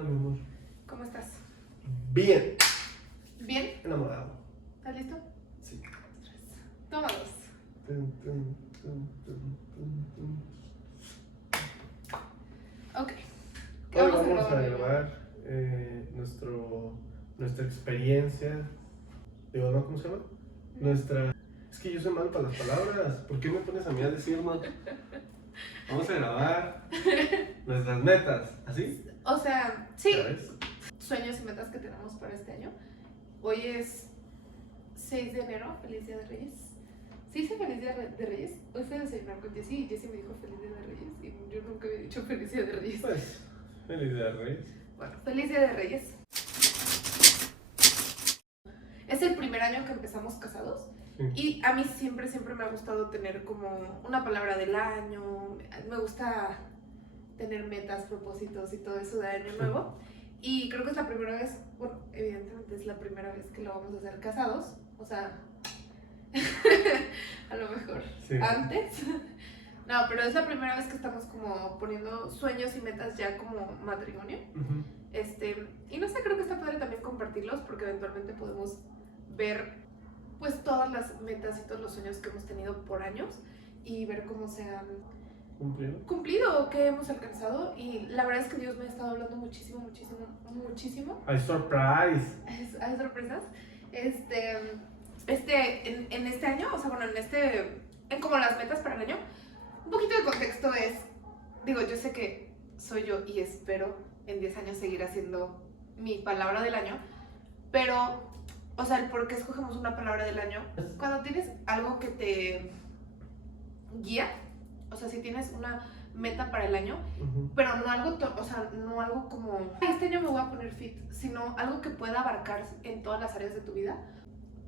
Hola, mi amor. ¿Cómo estás? Bien. ¿Bien? Enamorado. ¿Estás listo? Sí. Toma dos. Ok. ¿Qué Hoy vamos a vamos a grabar? grabar nuestra experiencia. Digo, ¿no? ¿Cómo se llama? Nuestra. Es que yo soy malo para las palabras. ¿Por qué me pones a mí a decir mal? Vamos a grabar nuestras metas. ¿Así? O sea, sí. ¿Ya ves? Sueños y metas que tenemos para este año. Hoy es 6 de enero, feliz día de Reyes. ¿Sí dice feliz día de Reyes? Hoy fui a desayunar con Jessie y Jessie me dijo feliz día de Reyes. Y yo nunca había dicho feliz día de Reyes. Pues, feliz día de Reyes. Bueno, feliz día de Reyes. Es el primer año que empezamos casados. Sí. Y a mí siempre me ha gustado tener como una palabra del año. Me gusta tener metas, propósitos y todo eso de año nuevo. Y creo que es la primera vez, bueno, evidentemente es la primera vez que lo vamos a hacer casados. O sea, a lo mejor Sí. antes. No, pero es la primera vez que estamos como poniendo sueños y metas ya como matrimonio. Ujú. Y no sé, creo que está padre también compartirlos porque eventualmente podemos ver pues todas las metas y todos los sueños que hemos tenido por años y ver cómo se han cumplido o qué hemos alcanzado. Y la verdad es que Dios me ha estado hablando muchísimo. Hay surprise. Hay sorpresas. En este año, o sea, bueno, en como las metas para el año, un poquito de contexto es, digo, yo sé que soy yo y espero en 10 años seguir haciendo mi palabra del año, pero, o sea, el por qué escogemos una palabra del año, cuando tienes algo que te guía, o sea, si tienes una meta para el año, pero no algo, no algo como, este año me voy a poner fit, sino algo que pueda abarcar en todas las áreas de tu vida.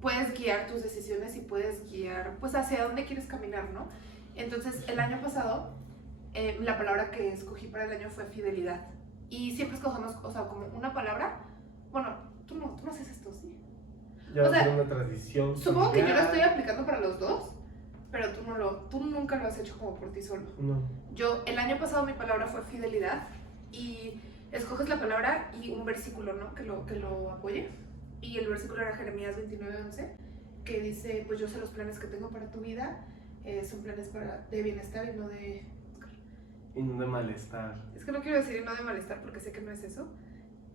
Puedes guiar tus decisiones y puedes guiar, pues, hacia dónde quieres caminar, ¿no? Entonces, el año pasado, la palabra que escogí para el año fue fidelidad. Y siempre escogemos, o sea, como una palabra. Bueno, tú no haces esto, ¿sí? Ya o va a sea, ser una tradición. Supongo que yo lo estoy aplicando para los dos, pero tú nunca lo has hecho como por ti solo. No. Yo, el año pasado mi palabra fue fidelidad y escoges la palabra y un versículo, ¿no? Que lo apoye. Y el versículo era Jeremías 29:11, que dice, pues yo sé los planes que tengo para tu vida, son planes de bienestar y no de... Y no de malestar. Es que no quiero decir no de malestar porque sé que no es eso,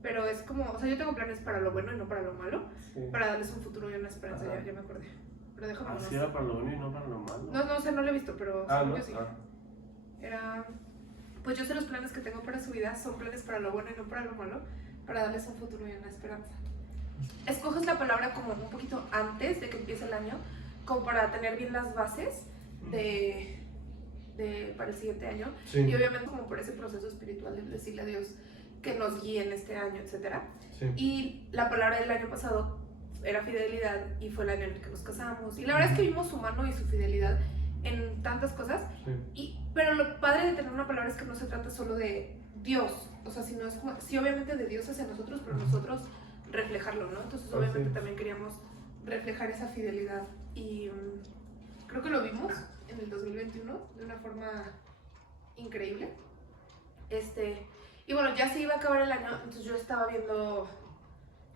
pero es como, o sea, yo tengo planes para lo bueno y no para lo malo, Sí. para darles un futuro y una esperanza, ya me acordé. Pero déjame Así era para lo bueno y no para lo malo. No, o sea, no lo he visto, pero según ¿no? yo sí. Era, pues yo sé los planes que tengo para su vida, son planes para lo bueno y no para lo malo, para darles un futuro y una esperanza. Escoges la palabra como un poquito antes de que empiece el año, como para tener bien las bases para el siguiente año. Sí. Y obviamente como por ese proceso espiritual de decirle a Dios que nos guíe en este año, etc. Sí. Y la palabra del año pasado era fidelidad y fue el año en el que nos casamos. Y la verdad es que vimos su mano y su fidelidad en tantas cosas. Sí. Pero lo padre de tener una palabra es que no se trata solo de Dios, o sea, sino es como, sí, obviamente de Dios hacia nosotros, pero nosotros reflejarlo, ¿no? Entonces obviamente también queríamos reflejar esa fidelidad y creo que lo vimos en el 2021 de una forma increíble. Y bueno, ya se iba a acabar el año, entonces yo estaba viendo,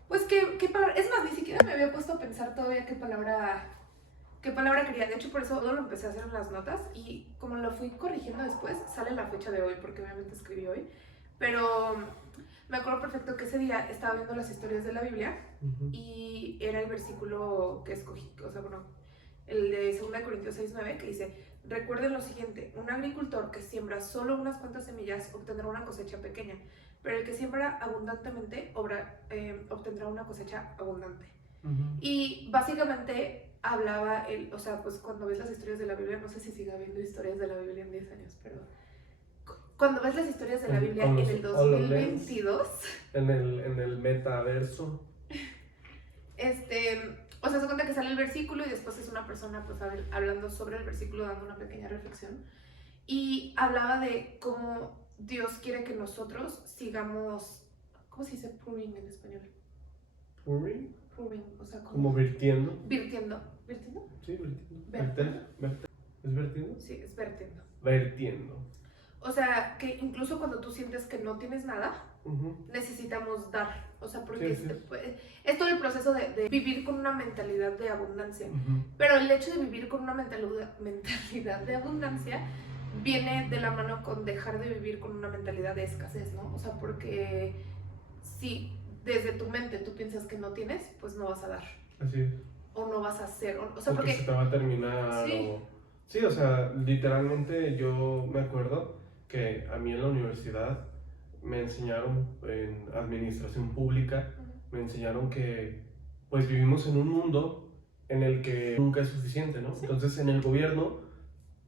pues qué palabra, es más, ni siquiera me había puesto a pensar todavía qué palabra quería. De hecho, por eso lo empecé a hacer en las notas y como lo fui corrigiendo después, sale la fecha de hoy, porque obviamente escribí hoy. Pero me acuerdo perfecto que ese día estaba viendo las historias de la Biblia y era el versículo que escogí, o sea, bueno, el de 2 Corintios 6:9, que dice, recuerden lo siguiente, un agricultor que siembra solo unas cuantas semillas obtendrá una cosecha pequeña, pero el que siembra abundantemente obtendrá una cosecha abundante. Y básicamente hablaba, o sea, pues cuando ves las historias de la Biblia, no sé si siga viendo historias de la Biblia en 10 años, pero cuando ves las historias de la Biblia en el 2022, en el metaverso, o sea, se cuenta que sale el versículo y después es una persona pues hablando sobre el versículo, dando una pequeña reflexión, y hablaba de cómo Dios quiere que nosotros sigamos, ¿cómo se dice pruning en español? Pruning, o sea, como virtiendo. ¿Virtiendo? Sí, virtiendo. ¿Es vertiendo? Sí, es vertiendo. Vertiendo. O sea, que incluso cuando tú sientes que no tienes nada, necesitamos dar. O sea, porque Sí, sí. es todo el proceso de vivir con una mentalidad de abundancia. Pero el hecho de vivir con una mentalidad de abundancia viene de la mano con dejar de vivir con una mentalidad de escasez, ¿no? O sea, porque si desde tu mente tú piensas que no tienes, pues no vas a dar. Así es. O no vas a hacer. O sea, porque se te va a terminar. Sí. Sí, o sea, literalmente yo me acuerdo que a mí en la universidad me enseñaron en administración pública, me enseñaron que pues vivimos en un mundo en el que nunca es suficiente, ¿no? Sí. Entonces en el gobierno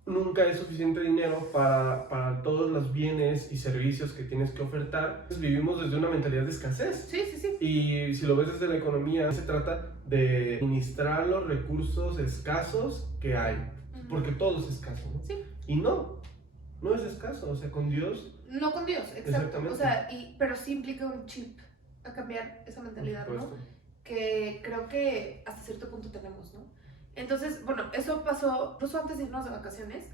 nunca es suficiente dinero para todos los bienes y servicios que tienes que ofertar. Entonces, vivimos desde una mentalidad de escasez. Sí, sí, sí. Y si lo ves desde la economía, se trata de administrar los recursos escasos que hay. Porque todo es escaso, ¿no? Sí. Y no es escaso. O sea, con Dios. No con Dios, exacto. Exactamente. O sea, pero sí implica un chip a cambiar esa mentalidad, ¿no? Que creo que hasta cierto punto tenemos, ¿no? Entonces, bueno, eso pasó antes de irnos de vacaciones.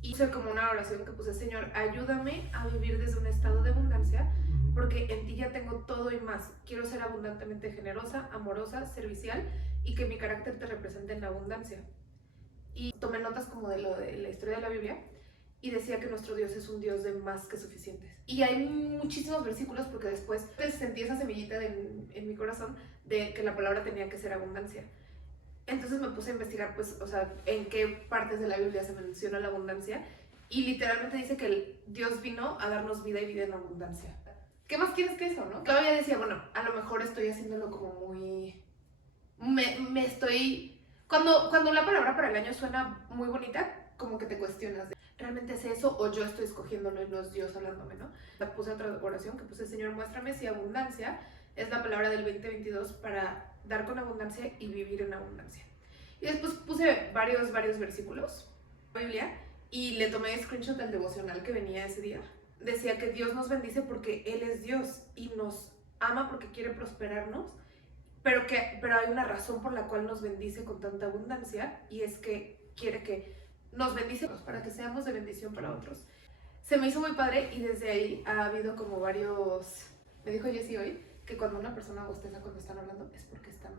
Hice como una oración que puse: Señor, ayúdame a vivir desde un estado de abundancia, porque en ti ya tengo todo y más. Quiero ser abundantemente generosa, amorosa, servicial, y que mi carácter te represente en la abundancia. Y tomé notas como de la historia de la Biblia, y decía que nuestro Dios es un Dios de más que suficientes. Y hay muchísimos versículos, porque después sentí esa semillita en mi corazón de que la palabra tenía que ser abundancia. Entonces me puse a investigar, pues, o sea, en qué partes de la Biblia se menciona la abundancia, y literalmente dice que Dios vino a darnos vida y vida en abundancia. ¿Qué más quieres que eso, no? Todavía decía, bueno, a lo mejor estoy haciéndolo como muy... Me estoy... Cuando la palabra para el año suena muy bonita, como que te cuestionas, ¿realmente es eso o yo estoy escogiéndolo y no es Dios hablándome, no? Puse otra oración que puse: Señor, muéstrame si abundancia es la palabra del 2022 para dar con abundancia y vivir en abundancia. Y después puse varios versículos de la Biblia, y le tomé screenshot del devocional que venía ese día. Decía que Dios nos bendice porque Él es Dios y nos ama porque quiere prosperarnos, pero hay una razón por la cual nos bendice con tanta abundancia, y es que quiere que nos bendice para que seamos de bendición para otros. Se me hizo muy padre, y desde ahí ha habido como varios... Me dijo Jessie hoy que cuando una persona bosteza cuando están hablando es porque están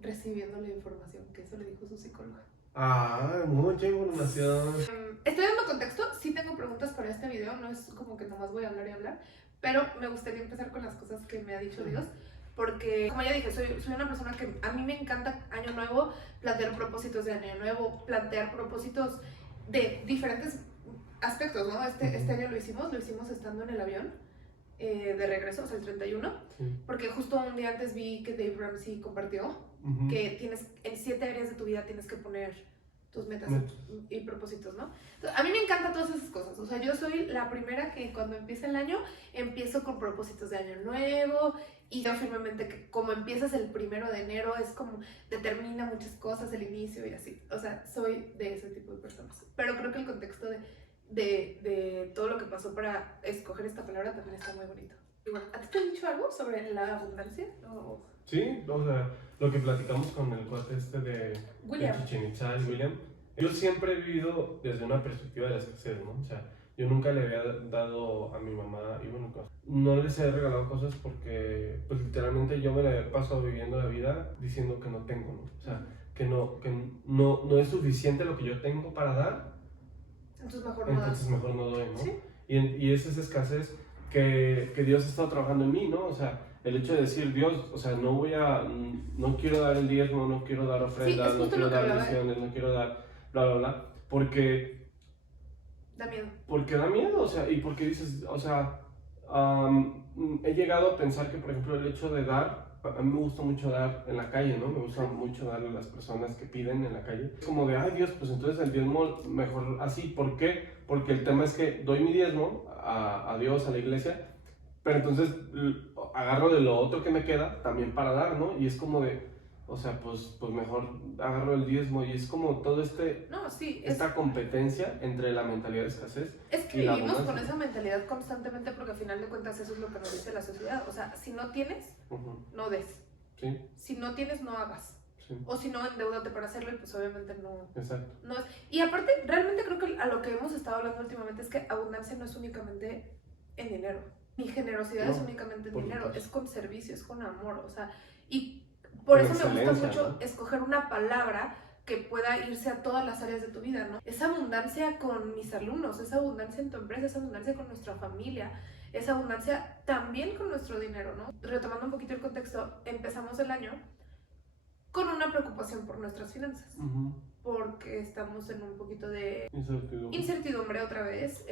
recibiendo la información, que eso le dijo su psicóloga. Ah, mucha información. Estoy dando contexto, sí tengo preguntas para este video, no es como que nomás voy a hablar y hablar, pero me gustaría empezar con las cosas que me ha dicho Dios, porque como ya dije, soy una persona que a mí me encanta Año Nuevo, plantear propósitos de Año Nuevo, plantear propósitos de diferentes aspectos, ¿no? Este año lo hicimos estando en el avión de regreso, o sea, el 31, porque justo un día antes vi que Dave Ramsey compartió que en 7 áreas de tu vida tienes que poner tus metas y propósitos, ¿no? Entonces, a mí me encantan todas esas cosas. O sea, yo soy la primera que cuando empieza el año empiezo con propósitos de año nuevo, y yo firmemente que como empiezas el 1 de enero es como determina muchas cosas el inicio y así. O sea, soy de ese tipo de personas. Pero creo que el contexto de todo lo que pasó para escoger esta palabra también está muy bonito. Y bueno, ¿a ti te han dicho algo sobre la abundancia? Sí, o sea, lo que platicamos con el cuate de Chichen Itza, William. Yo siempre he vivido desde una perspectiva de la escasez, ¿no? O sea, yo nunca le había dado a mi mamá, y bueno, no les he regalado cosas porque, pues literalmente yo me la he pasado viviendo la vida diciendo que no tengo, ¿no? O sea, que no es suficiente lo que yo tengo para dar. Entonces mejor no doy, ¿no? ¿Sí? Y es esa escasez que Dios ha estado trabajando en mí, ¿no? O sea, el hecho de decir, Dios, o sea, no quiero dar el diezmo, no quiero dar ofrendas, no quiero dar misiones, no quiero dar bla, bla, bla, porque... Da miedo. Porque da miedo, o sea, y porque dices, o sea, he llegado a pensar que, por ejemplo, el hecho de dar, a mí me gusta mucho dar en la calle, ¿no? Me gusta mucho darle a las personas que piden en la calle. Es como de, ay Dios, pues entonces el diezmo mejor así. ¿Por qué? Porque el tema es que doy mi diezmo a Dios, a la iglesia, pero entonces agarro de lo otro que me queda también para dar, ¿no? Y es como de, o sea, pues mejor agarro el diezmo, y es como todo esta competencia entre la mentalidad de escasez. Es que vivimos con esa mentalidad constantemente, porque al final de cuentas eso es lo que nos dice la sociedad. O sea, si no tienes, no des. ¿Sí? Si no tienes, no hagas. Sí. O si no, endeúdate para hacerlo y pues obviamente no, Exacto. no es. Y aparte, realmente creo que a lo que hemos estado hablando últimamente es que abundancia no es únicamente en dinero. Ni generosidad No, es únicamente en por dinero, supuesto. es con servicio, es con amor, o sea, y por Con eso me gusta excelencia, mucho ¿no? escoger una palabra que pueda irse a todas las áreas de tu vida, ¿no? Es abundancia con mis alumnos, es abundancia en tu empresa, es abundancia con nuestra familia, es abundancia también con nuestro dinero, ¿no? Retomando un poquito el contexto, empezamos el año con una preocupación por nuestras finanzas, porque estamos en un poquito de incertidumbre otra vez.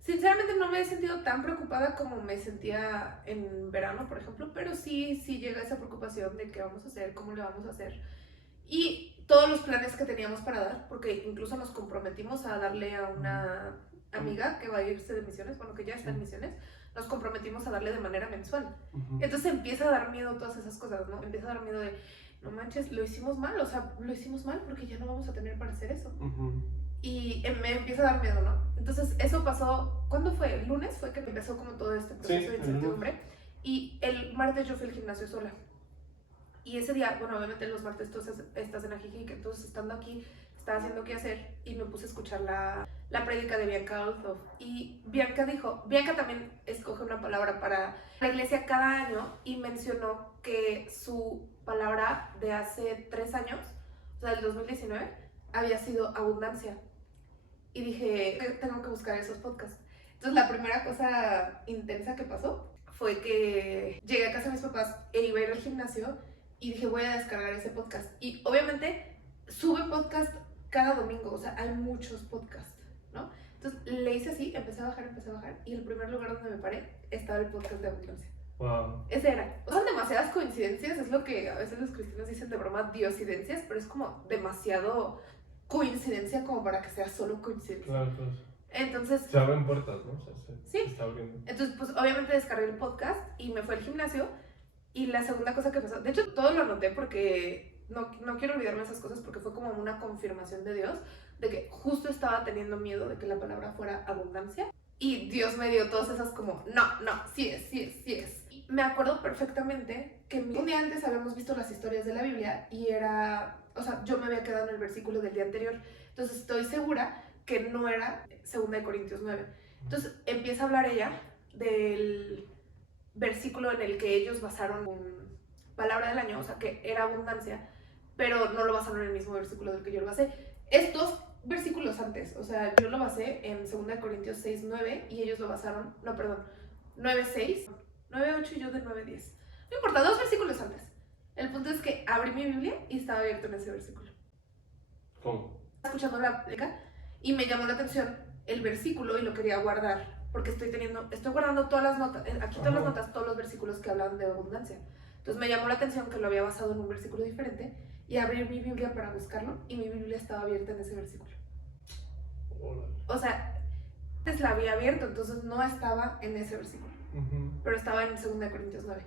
Sinceramente no me he sentido tan preocupada como me sentía en verano, por ejemplo, pero sí llega esa preocupación de qué vamos a hacer, cómo le vamos a hacer. Y todos los planes que teníamos para dar, porque incluso nos comprometimos a darle a una amiga que va a irse de misiones, bueno, que ya está en misiones, nos comprometimos a darle de manera mensual. Entonces empieza a dar miedo todas esas cosas, ¿no? Empieza a dar miedo de, no manches, lo hicimos mal, o sea, lo hicimos mal porque ya no vamos a tener para hacer eso. Y me empieza a dar miedo, ¿no? Entonces eso pasó, ¿cuándo fue? ¿El lunes fue que empezó como todo este proceso de incertidumbre? Y el martes yo fui al gimnasio sola. Y ese día, bueno, obviamente los martes tú estás en Ajijic, entonces estando aquí, estaba haciendo qué hacer y me puse a escuchar la prédica de Bianca Olthoff. Y Bianca dijo, Bianca también escoge una palabra para la iglesia cada año y mencionó que su palabra de hace 3 años, o sea, del 2019, había sido abundancia. Y dije, tengo que buscar esos podcasts. Entonces la primera cosa intensa que pasó fue que llegué a casa de mis papás e iba a ir al gimnasio y dije, voy a descargar ese podcast. Y obviamente sube podcast cada domingo, o sea, hay muchos podcasts, ¿no? Entonces le hice así, empecé a bajar, y el primer lugar donde me paré estaba el podcast de abundancia. Wow. Ese era. Son demasiadas coincidencias, es lo que a veces los cristianos dicen de broma, diosidencias, pero es como demasiado coincidencia como para que sea solo coincidencia. Claro, claro. Entonces, se abren puertas, ¿no? O sea, sí. Se está abriendo. Entonces, pues obviamente descargué el podcast y me fui al gimnasio. Y la segunda cosa que pasó, de hecho todo lo anoté porque no quiero olvidarme de esas cosas porque fue como una confirmación de Dios de que justo estaba teniendo miedo de que la palabra fuera abundancia. Y Dios me dio todas esas como, no, sí es. Y me acuerdo perfectamente que un día antes habíamos visto las historias de la Biblia y era, o sea, yo me había quedado en el versículo del día anterior. Entonces estoy segura que no era 2 Corintios 9. Entonces empieza a hablar ella del versículo en el que ellos basaron palabra del año, o sea, que era abundancia, pero no lo basaron en el mismo versículo del que yo lo basé. Estos versículos antes, o sea, yo lo basé en 2 Corintios 6:9 y ellos lo basaron, 9:6, 9:8 y yo de 9:10. No importa, 2 versículos antes. El punto es que abrí mi Biblia y estaba abierto en ese versículo. ¿Cómo? Estaba escuchando la prédica y me llamó la atención el versículo y lo quería guardar porque estoy guardando todas las notas, aquí todas las notas, todos los versículos que hablan de abundancia. Entonces me llamó la atención que lo había basado en un versículo diferente y abrí mi Biblia para buscarlo y mi Biblia estaba abierta en ese versículo. O sea, antes la había abierto, entonces no estaba en ese versículo, pero estaba en 2 Corintios 9.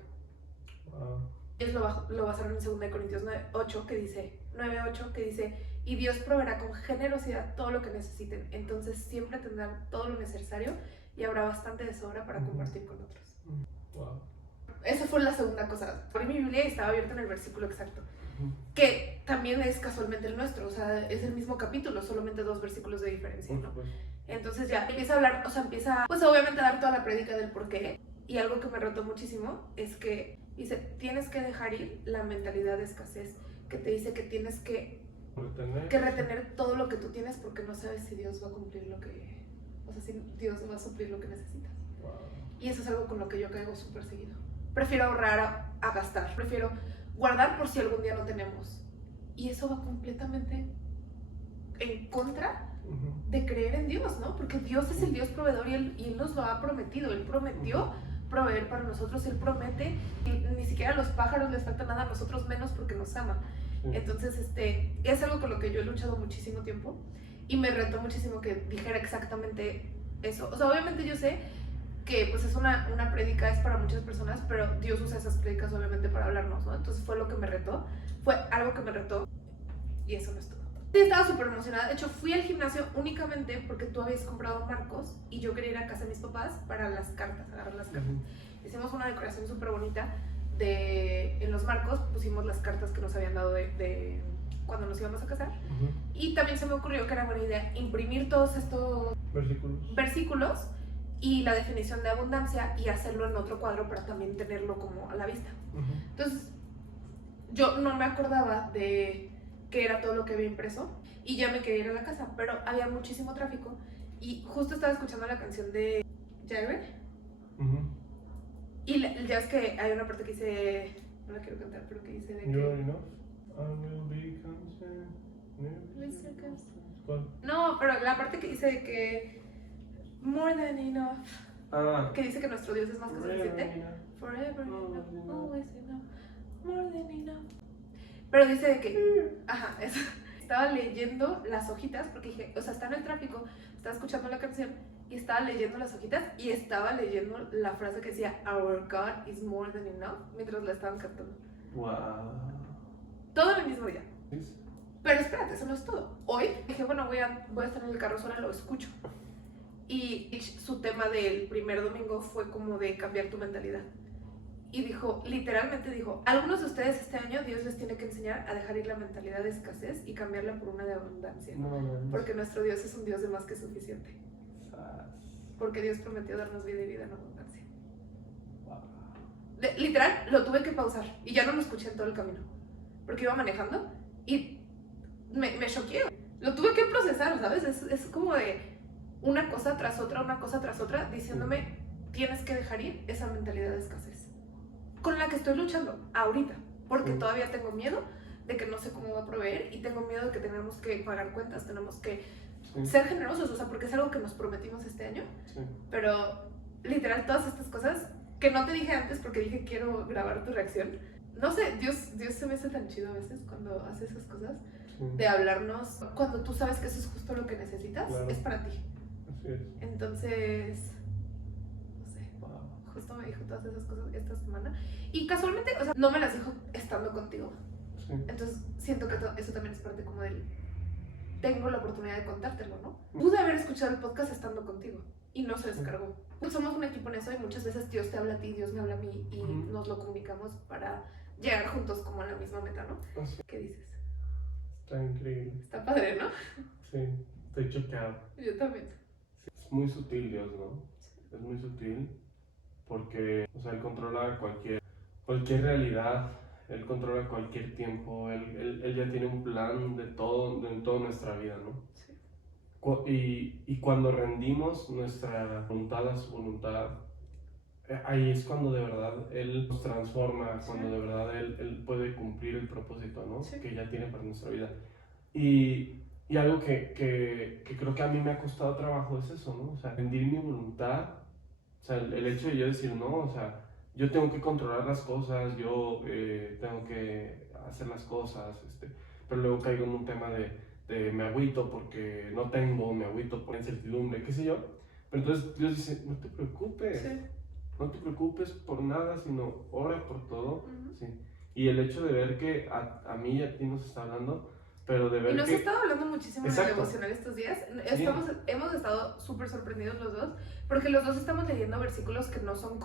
Ellos lo basaron en 2 Corintios 9:8 que dice, 9:8 que dice, y Dios proveerá con generosidad todo lo que necesiten, entonces siempre tendrán todo lo necesario y habrá bastante de sobra para compartir con otros. Wow. Esa fue la segunda cosa. Abrí mi Biblia y estaba abierta en el versículo exacto, que también es casualmente el nuestro, o sea, es el mismo capítulo, solamente 2 versículos de diferencia, ¿no? Entonces ya empieza a hablar, o sea, pues obviamente a dar toda la prédica del por qué, y algo que me retó muchísimo es que dice, tienes que dejar ir la mentalidad de escasez, que te dice que tienes que retener todo lo que tú tienes porque no sabes si Dios va a cumplir si Dios va a suplir lo que necesitas. Wow. Y eso es algo con lo que yo caigo súper seguido. Prefiero ahorrar a gastar, prefiero guardar por si algún día no tenemos. Y eso va completamente en contra de creer en Dios, ¿no? Porque Dios es el Dios proveedor y Él nos lo ha prometido. Él prometió proveer para nosotros, Él promete, y ni siquiera a los pájaros les falta nada, a nosotros menos porque nos ama. Entonces, es algo con lo que yo he luchado muchísimo tiempo y me retó muchísimo que dijera exactamente eso. O sea, obviamente yo sé que pues es una prédica, es para muchas personas, pero Dios usa esas prédicas obviamente para hablarnos, ¿no? Entonces fue lo que me retó, fue algo que me retó y eso no es todo. Sí, estaba súper emocionada, de hecho fui al gimnasio únicamente porque tú habías comprado marcos y yo quería ir a casa de mis papás para las cartas, agarrar las cartas. Hicimos una decoración súper bonita en los marcos pusimos las cartas que nos habían dado de cuando nos íbamos a casar. Y también se me ocurrió que era buena idea imprimir todos estos versículos y la definición de abundancia y hacerlo en otro cuadro para también tenerlo como a la vista. Entonces, yo no me acordaba de qué era todo lo que había impreso y ya me quería ir a la casa, pero había muchísimo tráfico y justo estaba escuchando la canción de Jair. Y ya es que hay una parte que dice, no la quiero cantar, pero que dice de que... No, pero la parte que dice de que more than enough, que dice que nuestro Dios es más que suficiente. Forever enough, always enough, more than enough. Pero dice de que, eso. Estaba leyendo las hojitas porque dije, o sea, está en el tráfico, estaba escuchando la canción y estaba leyendo las hojitas y estaba leyendo la frase que decía Our God is more than enough mientras la estaban cantando. Wow. Todo en el mismo día. Pero espérate, eso no es todo. Hoy dije, bueno, voy a estar en el carro sola, lo escucho. Y su tema del primer domingo fue como de cambiar tu mentalidad. Y dijo, literalmente dijo, a algunos de ustedes este año Dios les tiene que enseñar a dejar ir la mentalidad de escasez y cambiarla por una de abundancia. Porque nuestro Dios es un Dios de más que suficiente. Porque Dios prometió darnos vida y vida en abundancia. Literal, lo tuve que pausar y ya no lo escuché en todo el camino. Porque iba manejando y me choqué. Lo tuve que procesar, ¿sabes? Es como de una cosa tras otra, diciéndome, tienes que dejar ir esa mentalidad de escasez. Con la que estoy luchando ahorita. Porque todavía tengo miedo de que no sé cómo va a proveer y tengo miedo de que tenemos que pagar cuentas, tenemos que ser generosos, o sea, porque es algo que nos prometimos este año. Pero literal, todas estas cosas que no te dije antes porque dije quiero grabar tu reacción. No sé, Dios se me hace tan chido a veces cuando hace esas cosas, de hablarnos, cuando tú sabes que eso es justo lo que necesitas, es para ti. Así es. Entonces, no sé, justo me dijo todas esas cosas esta semana y casualmente, o sea, no me las dijo estando contigo. Entonces siento que eso también es parte como del tengo la oportunidad de contártelo, ¿no? Pude haber escuchado el podcast estando contigo y no se descargó. Somos un equipo en eso y muchas veces Dios te habla a ti, Dios me habla a mí y nos lo comunicamos para llegar juntos como a la misma meta, ¿no? ¿Qué dices? Está increíble. Está padre, ¿no? Sí, estoy chocado. Yo también. Es muy sutil Dios, ¿no? Es muy sutil porque, o sea, Él controla cualquier realidad, Él controla cualquier tiempo, Él ya tiene un plan de toda nuestra vida, ¿no? Sí. Y cuando rendimos nuestra voluntad a su voluntad, ahí es cuando de verdad Él nos transforma, cuando de verdad Él puede cumplir el propósito, ¿no? Que ya tiene para nuestra vida. Y algo que creo que a mí me ha costado trabajo es eso, ¿no? O sea, rendir mi voluntad, o sea, el hecho de yo decir, no, o sea, yo tengo que controlar las cosas, yo tengo que hacer las cosas, pero luego caigo en un tema de me agüito porque no tengo, me agüito por incertidumbre, qué sé yo. Pero entonces Dios dice, no te preocupes, no te preocupes por nada, sino ora por todo. ¿Sí? Y el hecho de ver que a mí y a ti nos está hablando, pero de ver y nos ha estado hablando muchísimo en el devocional estos días. Hemos estado súper sorprendidos los dos, porque los dos estamos leyendo versículos que no son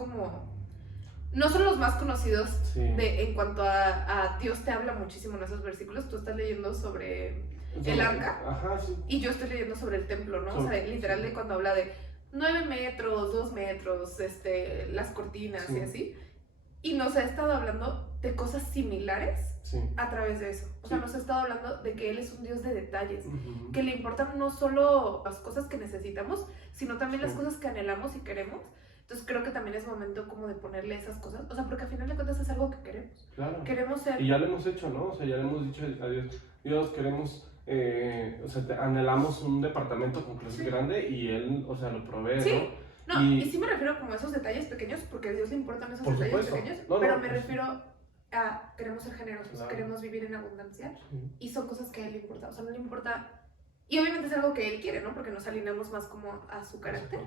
los más conocidos en cuanto a Dios te habla muchísimo en esos versículos. Tú estás leyendo sobre el arca y yo estoy leyendo sobre el templo, ¿no? O sea, literal de cuando habla de 9 metros, 2 metros, las cortinas y así. Y nos ha estado hablando de cosas similares a través de eso. O sea, nos ha estado hablando de que Él es un Dios de detalles, que le importan no solo las cosas que necesitamos, sino también las cosas que anhelamos y queremos. Entonces creo que también es momento como de ponerle esas cosas, o sea, porque al final de cuentas es algo que queremos. Claro. Queremos ser... Y ya lo hemos hecho, ¿no? O sea, ya le hemos dicho a Dios, queremos, o sea, anhelamos un departamento con clase grande y Él, o sea, lo provee, ¿no? No, y sí me refiero como a esos detalles pequeños, porque a Dios le importan esos detalles pequeños, pero me refiero a queremos ser generosos, queremos vivir en abundancia, y son cosas que a Él le importan, o sea, no le importa, y obviamente es algo que Él quiere, ¿no? Porque nos alineamos más como a su carácter.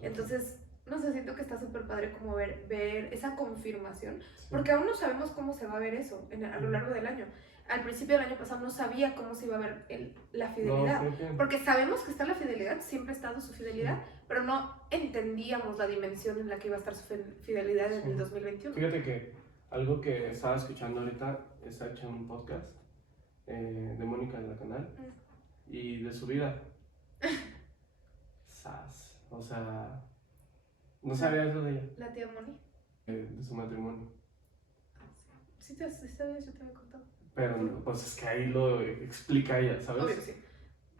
Entonces, no sé, siento que está súper padre como ver esa confirmación, porque aún no sabemos cómo se va a ver eso a lo largo del año. Al principio del año pasado no sabía cómo se iba a ver la fidelidad, porque sabemos que está la fidelidad, siempre ha estado su fidelidad, pero no entendíamos la dimensión en la que iba a estar su fidelidad en el 2021. Fíjate que Algo que estaba escuchando ahorita, estaba escuchando un podcast de Mónica de la Canal y de su vida. Sas. O sea, no sabía eso de ella, La tía Moni. de su matrimonio. Sí, sabías, yo te había contado. Pero pues es que ahí lo explica ella, ¿sabes? Obvio, sí.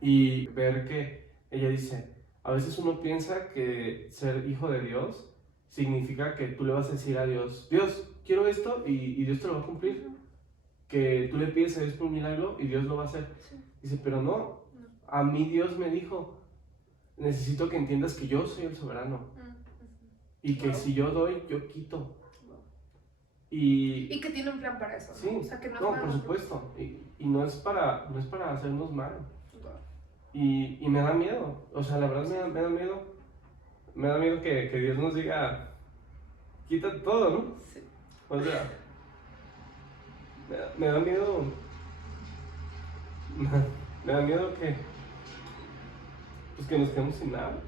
Y ver que ella dice, a veces uno piensa que ser hijo de Dios significa que tú le vas a decir a Dios, Dios, quiero esto y Dios te lo va a cumplir. Que tú le pides a Dios por un milagro y Dios lo va a hacer. Sí. Dice, pero no, a mí Dios me dijo, necesito que entiendas que yo soy el soberano y que si yo doy, yo quito. Y que tiene un plan para eso, ¿no? Sí, O sea, que no, no, por supuesto, y no es para hacernos mal. Y me da miedo, o sea, la verdad me da miedo que Dios nos diga, quita todo, ¿no? Sí. O sea, me da miedo, me da miedo pues que nos quedemos sin nada.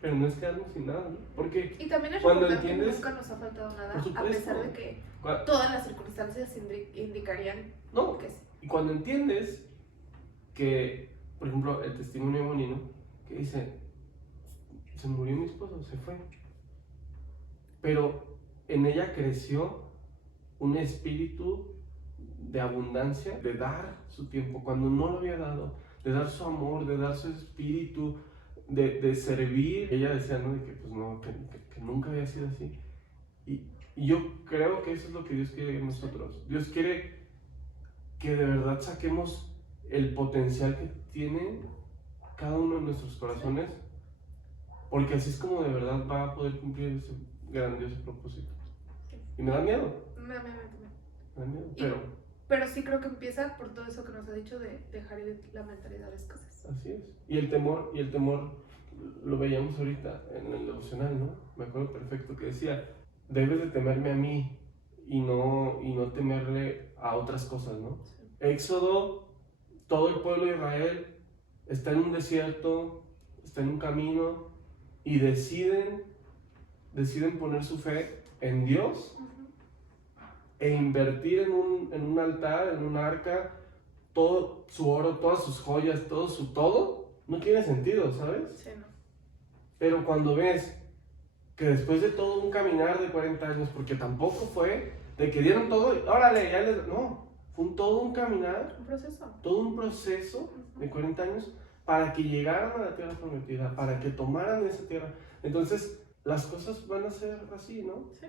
Pero no es quedarnos sin nada, ¿no? Porque y también es cuando recordar entiendes, que nunca nos ha faltado nada, por supuesto, a pesar de que todas las circunstancias indicarían no, que sí. y cuando entiendes que, por ejemplo, el testimonio de Bonino, que dice, se murió mi esposo, se fue, pero en ella creció un espíritu de abundancia, de dar su tiempo cuando no lo había dado, de dar su amor, de dar su espíritu, de servir. Ella decía, ¿no? De que pues no, que nunca había sido así. Y yo creo que eso es lo que Dios quiere de nosotros. Dios quiere que de verdad saquemos el potencial que tiene cada uno de nuestros corazones, porque así es como de verdad va a poder cumplir ese grandioso propósito. Y me da miedo. Me da miedo. Me da miedo, pero sí creo que empieza por todo eso que nos ha dicho de dejar ir la mentalidad de escasez. Así es. Y el temor lo veíamos ahorita en el devocional, ¿no? Me acuerdo perfecto que decía, debes de temerme a mí y no temerle a otras cosas, ¿no? Sí. Éxodo, todo el pueblo de Israel está en un desierto, está en un camino y deciden poner su fe en Dios e invertir en un altar, en un arca, todo su oro, todas sus joyas, todo su todo, no tiene sentido, ¿sabes? Sí, no. Pero cuando ves que después de todo un caminar de 40 años, porque tampoco fue de que dieron todo y órale, ya les... No, fue todo un caminar, todo un proceso de 40 años para que llegaran a la tierra prometida, para que tomaran esa tierra. Entonces, las cosas van a ser así, ¿no? Sí.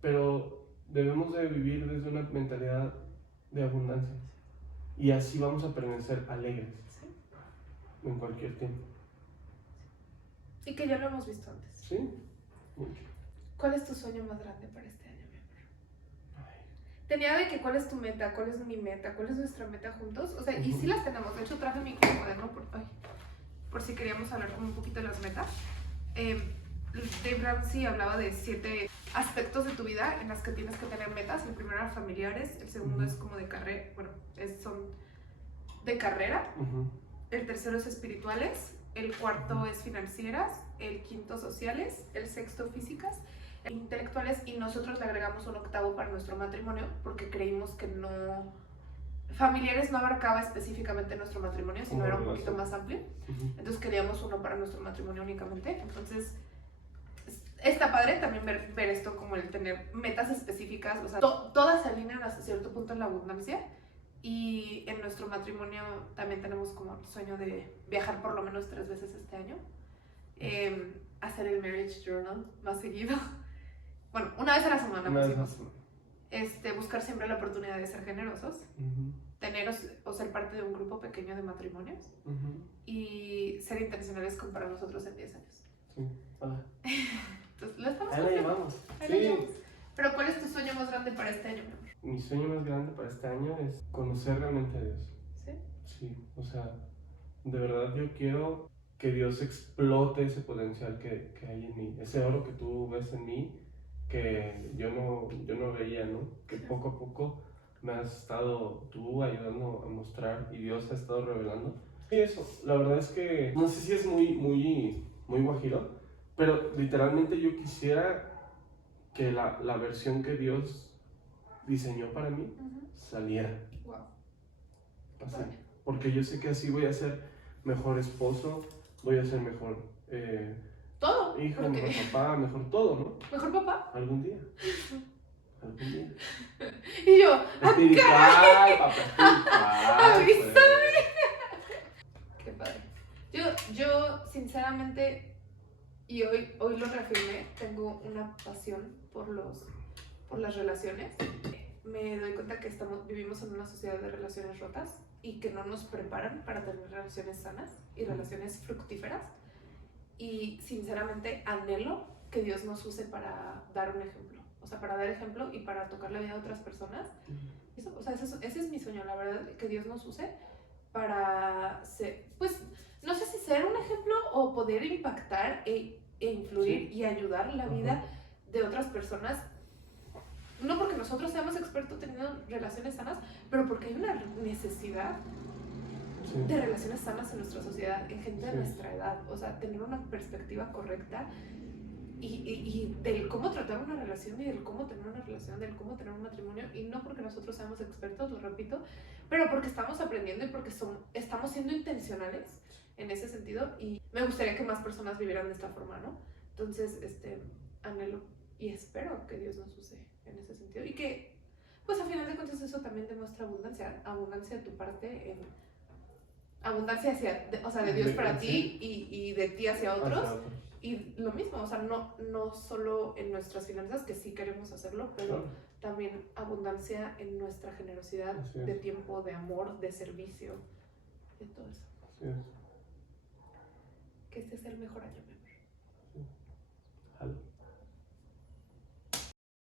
Pero debemos de vivir desde una mentalidad de abundancia. Y así vamos a permanecer alegres. Sí. En cualquier tiempo. Y que ya lo hemos visto antes. Sí, mucho. ¿Cuál es tu sueño más grande para este año, mi amor? Tenía de que cuál es tu meta, cuál es mi meta, cuál es nuestra meta juntos. O sea, y sí las tenemos. De hecho, traje mi cuaderno por si queríamos hablar como un poquito de las metas. Dave Ramsey hablaba de 7 aspectos de tu vida en las que tienes que tener metas. El primero era familiares, el segundo es como de carrera, bueno, son de carrera. El tercero es espirituales, el cuarto es financieras, el quinto sociales, el sexto físicas, intelectuales, y nosotros le agregamos un octavo para nuestro matrimonio porque creímos que familiares no abarcaba específicamente nuestro matrimonio, sino era un poquito más amplio. Entonces queríamos uno para nuestro matrimonio únicamente. Entonces está padre también ver esto como el tener metas específicas, o sea, todas se alinean hasta cierto punto en la abundancia. Y en nuestro matrimonio también tenemos como el sueño de viajar por lo menos 3 veces este año, hacer el marriage journal más seguido, bueno, una vez a la semana pusimos, buscar siempre la oportunidad de ser generosos, tener o ser parte de un grupo pequeño de matrimonios y ser intencionales con para nosotros en 10 años. Sí, hola. Entonces, lo estamos haciendo. Ahí la llevamos. Sí. Pero ¿cuál es tu sueño más grande para este año, mi amor? Mi sueño más grande para este año es conocer realmente a Dios. ¿Sí? Sí, o sea, de verdad yo quiero que Dios explote ese potencial que hay en mí, ese oro que tú ves en mí, que yo no veía, ¿no? Que poco a poco me has estado tú ayudando a mostrar y Dios ha estado revelando. Y eso, la verdad es que no sé si es muy guajiro, pero literalmente yo quisiera que la versión que Dios diseñó para mí saliera. Wow. Así. Porque yo sé que así voy a ser mejor esposo, voy a ser mejor Todo. hijo, porque- mejor papá, mejor todo, ¿no? Mejor papá. Algún día. Algún día. Y yo, Espiritual, papá, espiritual. Avísame. Pues. qué padre. Yo sinceramente, y hoy lo reafirmé, tengo una pasión por las relaciones. Me doy cuenta que vivimos en una sociedad de relaciones rotas y que no nos preparan para tener relaciones sanas y relaciones fructíferas. Y sinceramente anhelo que Dios nos use para dar un ejemplo. O sea, para dar ejemplo y para tocar la vida de otras personas. Eso, o sea, ese es mi sueño, la verdad, que Dios nos use para ser, pues, no sé si ser un ejemplo o poder impactar e influir y ayudar la vida de otras personas. No porque nosotros seamos expertos teniendo relaciones sanas, pero porque hay una necesidad de relaciones sanas en nuestra sociedad, en gente de nuestra edad. O sea, tener una perspectiva correcta y del cómo tratar una relación y del cómo tener una relación, del cómo tener un matrimonio. Y no porque nosotros seamos expertos, lo repito, pero porque estamos aprendiendo y porque estamos siendo intencionales en ese sentido. Y me gustaría que más personas vivieran de esta forma, ¿no? Entonces, anhelo y espero que Dios nos use en ese sentido. Y que, pues a final de cuentas, eso también demuestra abundancia de tu parte, abundancia de Dios para ti y de ti hacia otros. Y lo mismo, o sea, no solo en nuestras finanzas, que sí queremos hacerlo, pero también abundancia en nuestra generosidad de tiempo, de amor, de servicio, de todo eso. Así es. Que este sea el mejor año.